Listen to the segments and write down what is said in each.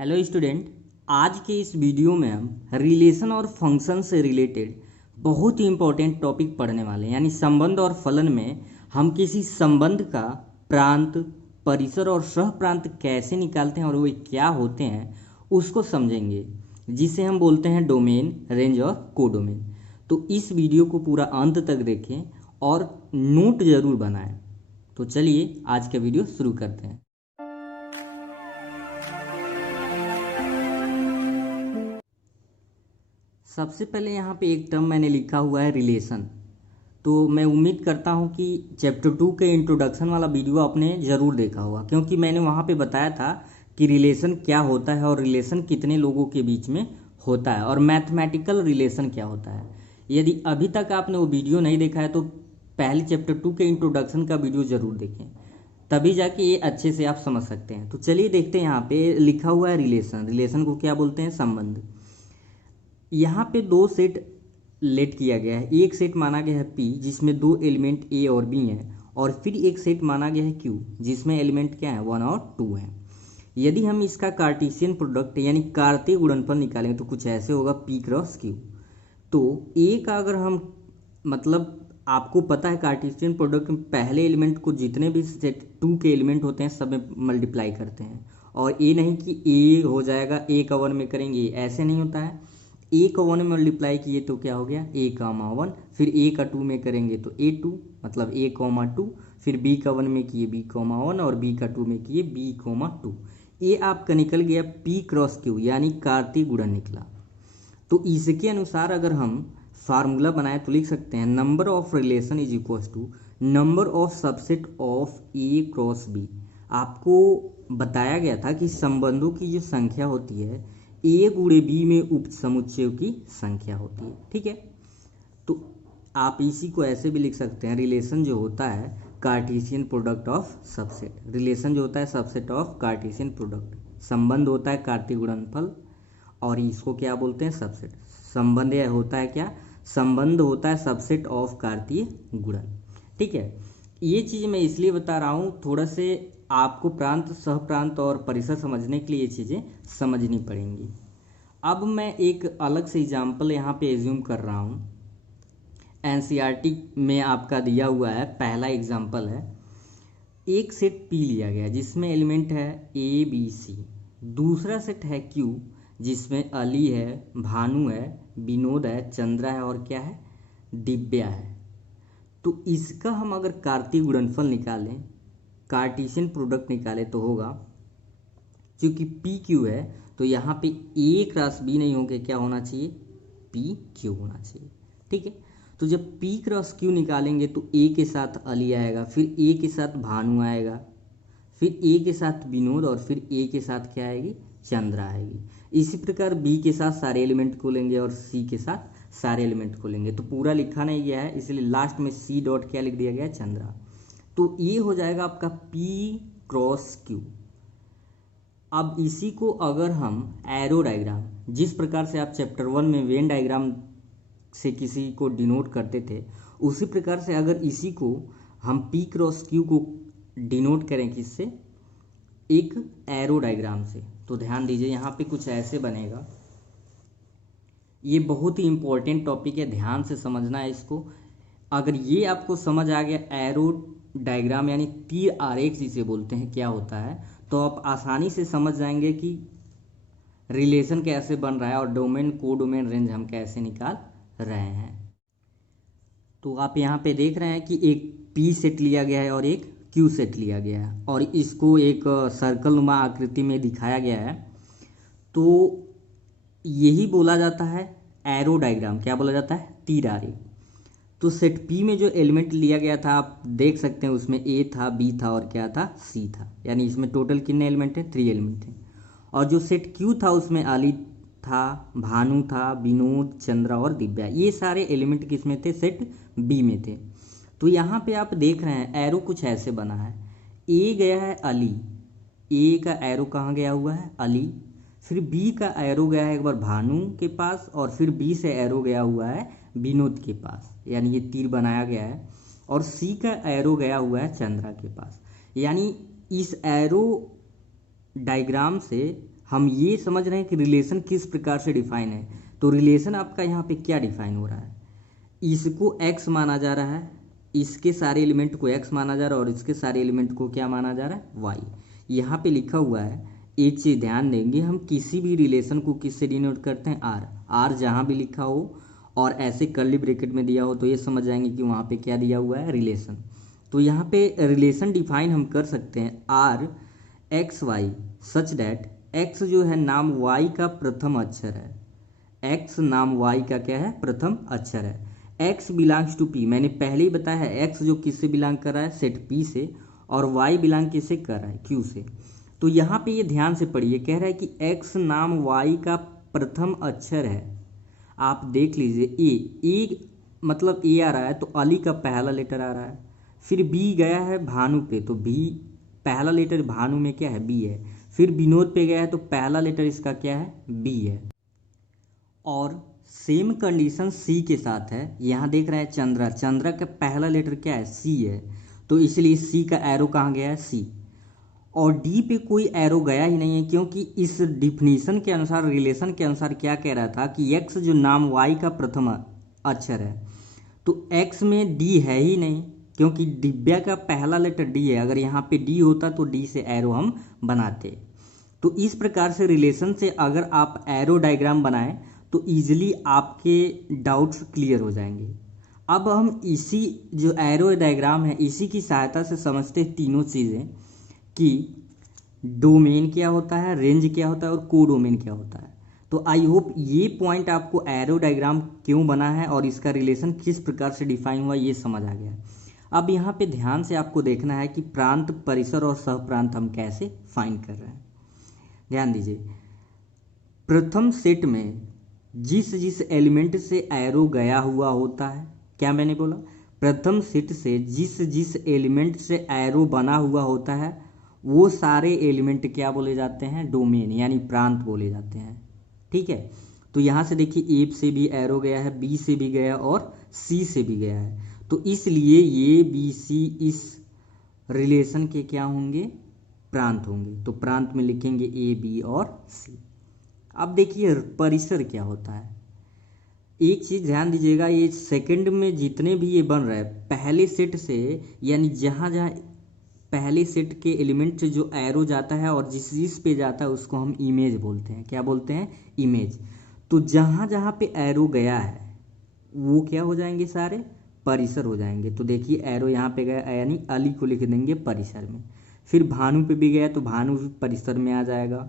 Hello student. आज के इस वीडियो में हम रिलेशन और फंक्शन से रिलेटेड बहुत ही इंपॉर्टेंट टॉपिक पढ़ने वाले हैं। यानी संबंध और फलन में हम किसी संबंध का प्रांत, परिसर और सह प्रांत कैसे निकालते हैं और वे क्या होते हैं उसको समझेंगे, जिसे हम बोलते हैं डोमेन, रेंज और कोडोमेन। तो इस वीडियो को पूरा अंत तक देखें और नोट जरूर बनाएं। तो चलिए आज का वीडियो शुरू करते हैं। सबसे पहले यहाँ पे एक टर्म मैंने लिखा हुआ है रिलेशन। तो मैं उम्मीद करता हूँ कि चैप्टर 2 के इंट्रोडक्शन वाला वीडियो आपने ज़रूर देखा होगा, क्योंकि मैंने वहाँ पे बताया था कि रिलेशन क्या होता है और रिलेशन कितने लोगों के बीच में होता है और मैथमेटिकल रिलेशन क्या होता है। यदि अभी तक आपने वो वीडियो नहीं देखा है तो पहले चैप्टर 2 के इंट्रोडक्शन का वीडियो ज़रूर देखें, तभी जाके ये अच्छे से आप समझ सकते हैं। तो चलिए देखते हैं। यहाँ पे लिखा हुआ है रिलेशन। रिलेशन को क्या बोलते हैं? संबंध। यहाँ पे दो सेट लेट किया गया है। एक सेट माना गया है P जिसमें दो एलिमेंट A और B हैं, और फिर एक सेट माना गया है Q जिसमें एलिमेंट क्या है, 1 और 2 हैं। यदि हम इसका कार्टेशियन प्रोडक्ट यानी कार्तीय गुणनफल निकालेंगे तो कुछ ऐसे होगा P क्रॉस Q। तो A का अगर हम मतलब आपको पता है कार्टेशियन प्रोडक्ट में पहले एलिमेंट को जितने भी सेट 2 के एलिमेंट होते हैं सब में मल्टीप्लाई करते हैं, और ये नहीं कि A हो जाएगा A का 1 में करेंगे, ऐसे नहीं होता है। ए का 1 में मल्टीप्लाई किए तो क्या हो गया, ए कामा 1, फिर ए का 2 में करेंगे तो ए 2 मतलब ए कॉमा 2, फिर बी का 1 में किए बी कॉमा 1 और बी का 2 में किए बी कॉमा 2। ये आपका निकल गया पी क्रॉस क्यू यानी कार्तीय गुणन निकला। तो इसके अनुसार अगर हम फार्मूला बनाए तो लिख सकते हैं number of relation is equal to number of subset of A cross B. आपको बताया गया था कि संबंधों की जो संख्या होती है ए गुणे बी में उप समुच्चयों की संख्या होती है। ठीक है, तो आप इसी को ऐसे भी लिख सकते हैं, रिलेशन जो होता है Cartesian product of subset. Relation जो होता है सबसेट ऑफ कार्टेशियन प्रोडक्ट, संबंध होता है कार्तीय गुणनफल और इसको क्या बोलते हैं, सबसेट। संबंध यह होता है क्या, संबंध होता है सबसेट ऑफ कार्तीय गुणन। ठीक है, ये चीज़ मैं इसलिए बता रहा हूँ, थोड़ा से आपको प्रांत, सह प्रांत और परिसर समझने के लिए ये चीज़ें समझनी पड़ेंगी। अब मैं एक अलग से एग्जाम्पल यहाँ पे एज्यूम कर रहा हूँ। एनसीईआरटी में आपका दिया हुआ है, पहला एग्जाम्पल है, एक सेट P लिया गया जिसमें एलिमेंट है A B C। दूसरा सेट है Q जिसमें अली है, भानु है, विनोद है, चंद्रा है और क्या है, दिव्या है। तो इसका हम अगर कार्तीय गुणनफल निकालें, कार्टेशियन प्रोडक्ट निकाले तो होगा, क्योंकि पी क्यू है तो यहाँ पे ए क्रॉस बी नहीं होके क्या होना चाहिए, पी क्यू होना चाहिए। ठीक है, तो जब पी क्रॉस क्यू निकालेंगे तो ए के साथ अली आएगा, फिर ए के साथ भानु आएगा, फिर ए के साथ विनोद और फिर ए के साथ क्या आएगी, चंद्रा आएगी। इसी प्रकार बी के साथ सारे एलिमेंट को लेंगे और सी के साथ सारे एलिमेंट को लेंगे। तो पूरा लिखा नहीं गया है इसलिए लास्ट में सी डॉट क्या लिख दिया गया है, चंद्रा। तो ये हो जाएगा आपका P क्रॉस Q। अब इसी को अगर हम एरो डायग्राम, जिस प्रकार से आप चैप्टर 1 में वेन डायग्राम से किसी को डिनोट करते थे, उसी प्रकार से अगर इसी को हम P क्रॉस Q को डिनोट करें किससे, एक एरो डायग्राम से, तो ध्यान दीजिए यहाँ पे कुछ ऐसे बनेगा। ये बहुत ही इंपॉर्टेंट टॉपिक है, ध्यान से समझना है इसको। अगर ये आपको समझ आ गया एरो डायग्राम यानी तीर आरेख जिसे बोलते हैं क्या होता है, तो आप आसानी से समझ जाएंगे कि रिलेशन कैसे बन रहा है और डोमेन, कोडोमेन, रेंज हम कैसे निकाल रहे हैं। तो आप यहाँ पे देख रहे हैं कि एक P सेट लिया गया है और एक Q सेट लिया गया है और इसको एक सर्कल नुमा आकृति में दिखाया गया है। तो यही बोला जाता है एरो डायग्राम। क्या बोला जाता है, तीर आरेख। तो सेट P में जो एलिमेंट लिया गया था आप देख सकते हैं, उसमें A था, B था और क्या था, C था। यानी इसमें टोटल कितने एलिमेंट हैं, 3 एलिमेंट थे। और जो सेट Q था उसमें अली था, भानु था, विनोद, चंद्रा और दिव्या। ये सारे एलिमेंट किस में थे, सेट B में थे। तो यहाँ पे आप देख रहे हैं एरो कुछ ऐसे बना है, A गया है अली, A का एरो कहाँ गया हुआ है, अली। फिर B का एरो गया है एक बार भानु के पास और फिर B से एरो गया हुआ है विनोद के पास, यानी ये तीर बनाया गया है। और C का एरो गया हुआ है चंद्रा के पास। यानी इस एरो डायग्राम से हम ये समझ रहे हैं कि रिलेशन किस प्रकार से डिफाइन है। तो रिलेशन आपका यहाँ पे क्या डिफाइन हो रहा है, इसको x माना जा रहा है, इसके सारे एलिमेंट को x माना जा रहा है और इसके सारे एलिमेंट को क्या माना जा रहा है, y। यहाँ पे लिखा हुआ है, एक चीज़ ध्यान देंगे, हम किसी भी रिलेशन को किससे डिनोट करते हैं, r जहाँ भी लिखा हो और ऐसे कर्ली ब्रैकेट में दिया हो तो ये समझ जाएंगे कि वहाँ पे क्या दिया हुआ है, रिलेशन। तो यहाँ पे रिलेशन डिफाइन हम कर सकते हैं r x y such that x जो है नाम y का प्रथम अक्षर है, x नाम y का क्या है, प्रथम अक्षर है। x बिलोंग्स टू p, मैंने पहले ही बताया है x जो किससे बिलोंग कर रहा है, सेट p से, और y बिलोंग किससे कर रहा है, q से। तो यहाँ पे ये ध्यान से पढ़िए, कह रहा है कि x नाम y का प्रथम अक्षर है। आप देख लीजिए ए मतलब ए आ रहा है तो अली का पहला लेटर आ रहा है, फिर बी गया है भानु पे तो बी पहला लेटर भानु में क्या है, बी है, फिर विनोद पे गया है तो पहला लेटर इसका क्या है, बी है। और सेम कंडीशन सी के साथ है, यहाँ देख रहा है चंद्रा, चंद्रा का पहला लेटर क्या है, सी है, तो इसलिए सी का एरो कहाँ गया है, सी। और डी पे कोई एरो गया ही नहीं है, क्योंकि इस डिफिनीशन के अनुसार, रिलेशन के अनुसार क्या कह रहा था कि एक्स जो नाम वाई का प्रथम अक्षर है, तो एक्स में डी है ही नहीं, क्योंकि दिव्या का पहला लेटर डी है। अगर यहाँ पे डी होता तो डी से एरो हम बनाते। तो इस प्रकार से रिलेशन से अगर आप एरो डायग्राम बनाएं तो ईजिली आपके डाउट्स क्लियर हो जाएंगे। अब हम इसी जो एरो डायग्राम है इसी की सहायता से समझते हैं तीनों चीज़ें, कि डोमेन क्या होता है, रेंज क्या होता है और कोडोमेन क्या होता है। तो आई होप ये पॉइंट आपको एरो डायग्राम क्यों बना है और इसका रिलेशन किस प्रकार से डिफाइन हुआ ये समझ आ गया। अब यहाँ पे ध्यान से आपको देखना है कि प्रांत, परिसर और सहप्रांत हम कैसे फाइंड कर रहे हैं। ध्यान दीजिए, प्रथम सेट में जिस जिस एलिमेंट से एरो गया हुआ होता है, क्या मैंने बोला, प्रथम सेट से जिस जिस एलिमेंट से एरो बना हुआ होता है वो सारे एलिमेंट क्या बोले जाते हैं, डोमेन यानी प्रांत बोले जाते हैं। ठीक है, तो यहाँ से देखिए ए से भी एरो गया है, बी से भी गया और सी से भी गया है, तो इसलिए ये बी सी इस रिलेशन के क्या होंगे, प्रांत होंगे। तो प्रांत में लिखेंगे ए बी और सी। अब देखिए परिसर क्या होता है, एक चीज़ ध्यान दीजिएगा, ये सेकंड में जितने भी ये बन रहा है पहले सेट से, यानी जहाँ जहाँ पहले सेट के एलिमेंट से जो एरो जाता है और जिस जिस पे जाता है उसको हम इमेज बोलते हैं। क्या बोलते हैं, इमेज। तो जहाँ जहाँ पे एरो गया है वो क्या हो जाएंगे, सारे परिसर हो जाएंगे। तो देखिए एरो यहाँ पे गया यानी अली को लिख देंगे परिसर में, फिर भानु पे भी गया तो भानु परिसर में आ जाएगा,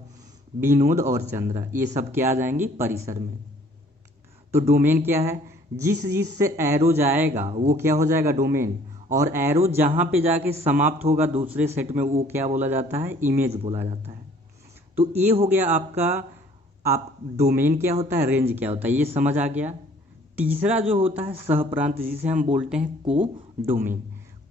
विनोद और चंद्रा ये सब क्या आ जाएंगे, परिसर में। तो डोमेन क्या है, जिस जिस से एरो जाएगा वो क्या हो जाएगा, डोमेन। और एरो जहाँ पे जाके समाप्त होगा दूसरे सेट में वो क्या बोला जाता है, इमेज बोला जाता है। तो ये हो गया आपका, आप डोमेन क्या होता है, रेंज क्या होता है, ये समझ आ गया। तीसरा जो होता है सहप्रांत, जिसे हम बोलते हैं को डोमेन।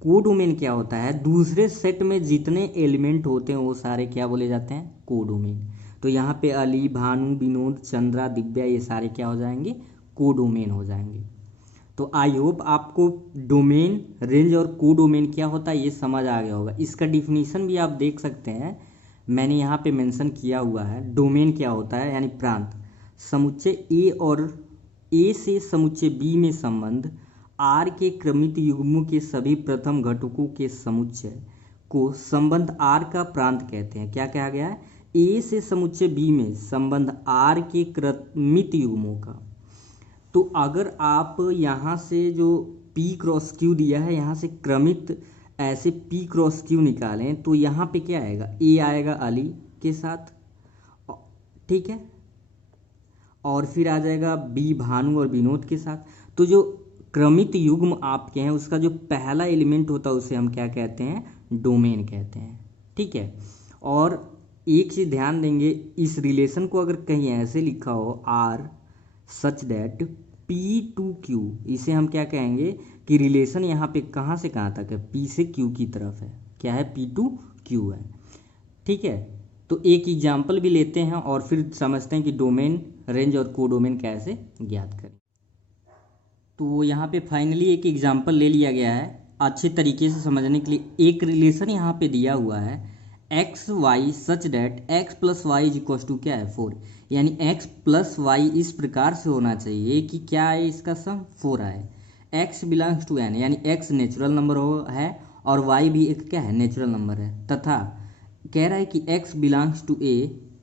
को डोमेन क्या होता है, दूसरे सेट में जितने एलिमेंट होते हैं वो सारे क्या बोले जाते हैं, को डोमेन। तो यहाँ पे अली, भानु, विनोद, चंद्रा, दिव्या ये सारे क्या हो जाएंगे, को डोमेन हो जाएंगे। तो आई होप आपको डोमेन, रेंज और को डोमेन क्या होता है ये समझ आ गया होगा। इसका डिफिनीशन भी आप देख सकते हैं, मैंने यहाँ पे मेंशन किया हुआ है। डोमेन क्या होता है, यानी प्रांत, समुच्चय ए और ए से समुच्चय बी में संबंध, आर के क्रमित युग्मों के सभी प्रथम घटकों के समुच्चय को संबंध आर का प्रांत कहते हैं। क्या कहा गया है, ए से समुच्चय बी में संबंध आर के क्रमित युग्मों का। तो अगर आप यहाँ से जो P क्रॉस Q दिया है यहाँ से क्रमित ऐसे P क्रॉस Q निकालें तो यहाँ पे क्या आएगा, A आएगा अली के साथ, ठीक है, और फिर आ जाएगा B भानु और विनोद के साथ। तो जो क्रमित युग्म आपके हैं उसका जो पहला एलिमेंट होता है उसे हम क्या कहते हैं, डोमेन कहते हैं। ठीक है, और एक चीज़ ध्यान देंगे, इस रिलेशन को अगर कहीं ऐसे लिखा हो R such that P to Q, इसे हम क्या कहेंगे कि रिलेशन यहाँ पे कहाँ से कहाँ तक है, P से Q की तरफ है, क्या है, P to Q है। ठीक है, तो एक एग्जाम्पल भी लेते हैं और फिर समझते हैं कि डोमेन, रेंज और को डोमेन कैसे ज्ञात करें। तो यहाँ पे फाइनली एक एग्जाम्पल ले लिया गया है अच्छे तरीके से समझने के लिए। एक रिलेशन यहाँ पे दिया हुआ है x y such that x plus y is equal to क्या है 4, यानी एक्स प्लस वाई इस प्रकार से होना चाहिए कि क्या है इसका सम 4 आए। एक्स बिलोंग्स टू एन, यानी एक्स नेचुरल नंबर हो है और वाई भी एक क्या है नेचुरल नंबर है, तथा कह रहा है कि x belongs to a,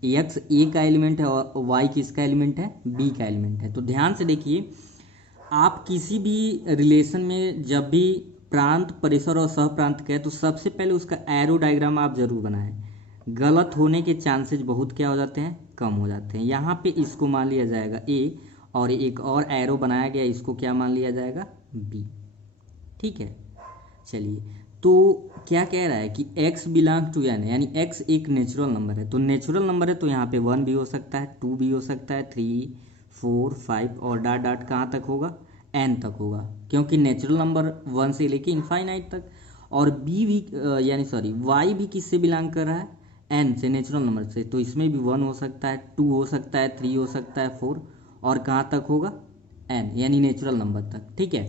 x a का एलिमेंट है और वाई किसका एलिमेंट है बी का एलिमेंट है। तो ध्यान से देखिए, आप किसी भी रिलेशन में जब भी प्रांत परिसर और सह प्रांत कहे तो सबसे पहले उसका एरो डायग्राम आप जरूर बनाएं। गलत होने के चांसेस बहुत क्या हो जाते हैं, कम हो जाते हैं। यहाँ पे इसको मान लिया जाएगा ए और एक और एरो बनाया गया, इसको क्या मान लिया जाएगा बी। ठीक है, चलिए तो क्या कह रहा है कि x बिलोंग टू एन, यानी x एक नेचुरल नंबर है। तो नेचुरल नंबर है तो यहाँ पे 1 भी हो सकता है, 2 भी हो सकता है, 3 4 5 और डॉट डॉट कहाँ तक होगा n तक होगा, क्योंकि नेचुरल नंबर 1 से लेके इनफाइनाइट तक। और b भी यानी सॉरी y भी किससे बिलोंग कर रहा है n से, नेचुरल नंबर से। तो इसमें भी 1 हो सकता है, 2 हो सकता है, 3 हो सकता है, 4 और कहाँ तक होगा n, यानी नेचुरल नंबर तक। ठीक है,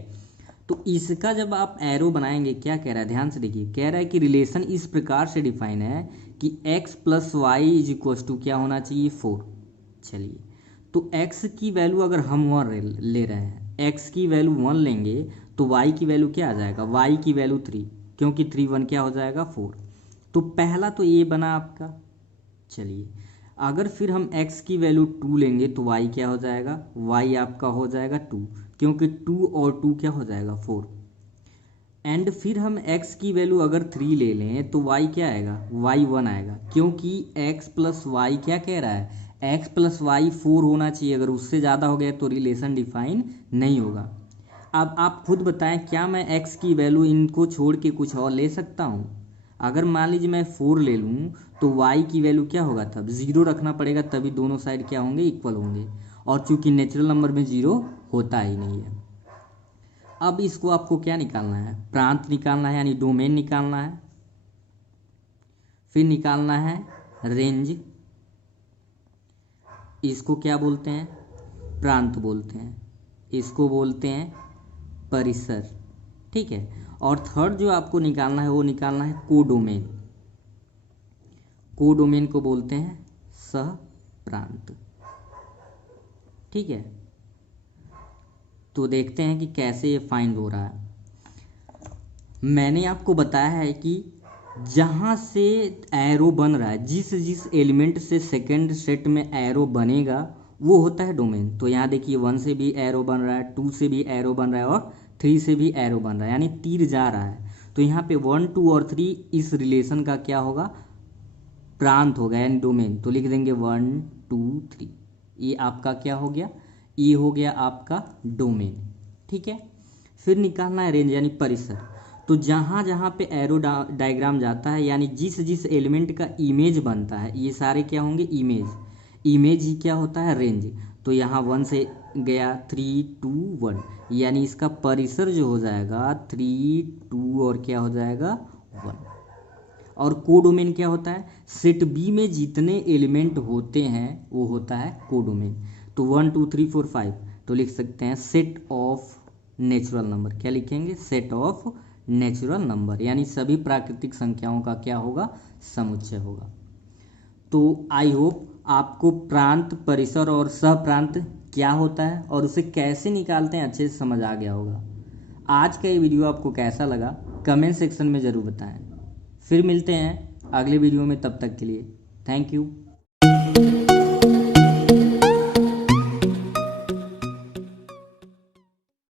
तो इसका जब आप एरो बनाएंगे क्या कह रहा है, ध्यान से देखिए, कह रहा है कि रिलेशन इस प्रकार से डिफाइन है कि x plus y is equal to क्या होना चाहिए 4। चलिए, तो x की वैल्यू अगर हम 1 ले रहे हैं, x की वैल्यू 1 लेंगे तो y की वैल्यू क्या आ जाएगा, y की वैल्यू 3, क्योंकि 3 1 क्या हो जाएगा 4। तो पहला तो ये बना आपका। चलिए, अगर फिर हम x की वैल्यू 2 लेंगे तो y क्या हो जाएगा, y आपका हो जाएगा 2, क्योंकि 2 और 2 क्या हो जाएगा 4। एंड फिर हम x की वैल्यू अगर 3 ले लें तो y क्या आएगा, y 1 आएगा, क्योंकि x प्लस वाई क्या कह रहा है, x प्लस वाई 4 होना चाहिए। अगर उससे ज़्यादा हो गया तो रिलेशन डिफाइन नहीं होगा। अब आप खुद बताएं, क्या मैं x की वैल्यू इनको छोड़ के कुछ और ले सकता हूँ? अगर मान लीजिए मैं 4 ले लूँ तो y की वैल्यू क्या होगा, तब 0 रखना पड़ेगा, तभी दोनों साइड क्या होंगे, इक्वल होंगे। और चूंकि नेचुरल नंबर में 0 होता ही नहीं है। अब इसको आपको क्या निकालना है, प्रांत निकालना है, यानी डोमेन निकालना है। फिर निकालना है रेंज, इसको क्या बोलते हैं, प्रांत बोलते हैं, इसको बोलते हैं परिसर। ठीक है, और थर्ड जो आपको निकालना है वो निकालना है कोडोमेन। कोडोमेन को बोलते हैं सह प्रांत। ठीक है, तो देखते हैं कि कैसे ये फाइंड हो रहा है। मैंने आपको बताया है कि जहाँ से एरो बन रहा है, जिस जिस एलिमेंट से सेकंड सेट में एरो बनेगा वो होता है डोमेन। तो यहाँ देखिए 1 से भी एरो बन रहा है, 2 से भी एरो बन रहा है और 3 से भी एरो बन रहा है, यानी तीर जा रहा है। तो यहाँ पे 1 2 और 3 इस रिलेशन का क्या होगा, प्रांत होगा, यानी डोमेन। तो लिख देंगे 1 2 3, ये आपका क्या हो गया, ये हो गया आपका डोमेन। ठीक है, फिर निकालना है रेंज, यानी परिसर। तो जहाँ जहाँ पे एरो डायग्राम जाता है, यानी जिस जिस एलिमेंट का इमेज बनता है, ये सारे क्या होंगे इमेज, इमेज ही क्या होता है रेंज। तो यहाँ 1 से गया 3 2 1, यानी इसका परिसर जो हो जाएगा 3 2 और क्या हो जाएगा 1। और कोडोमेन क्या होता है, सेट बी में जितने एलिमेंट होते हैं वो होता है कोडोमेन। तो 1 2 3 4 5, तो लिख सकते हैं सेट ऑफ नेचुरल नंबर। क्या लिखेंगे, सेट ऑफ नेचुरल नंबर, यानी सभी प्राकृतिक संख्याओं का क्या होगा, समुच्चय होगा। तो आई होप आपको प्रांत परिसर और सह प्रांत क्या होता है और उसे कैसे निकालते हैं अच्छे से समझ आ गया होगा। आज का ये वीडियो आपको कैसा लगा कमेंट सेक्शन में ज़रूर बताएं। फिर मिलते हैं अगले वीडियो में, तब तक के लिए थैंक यू।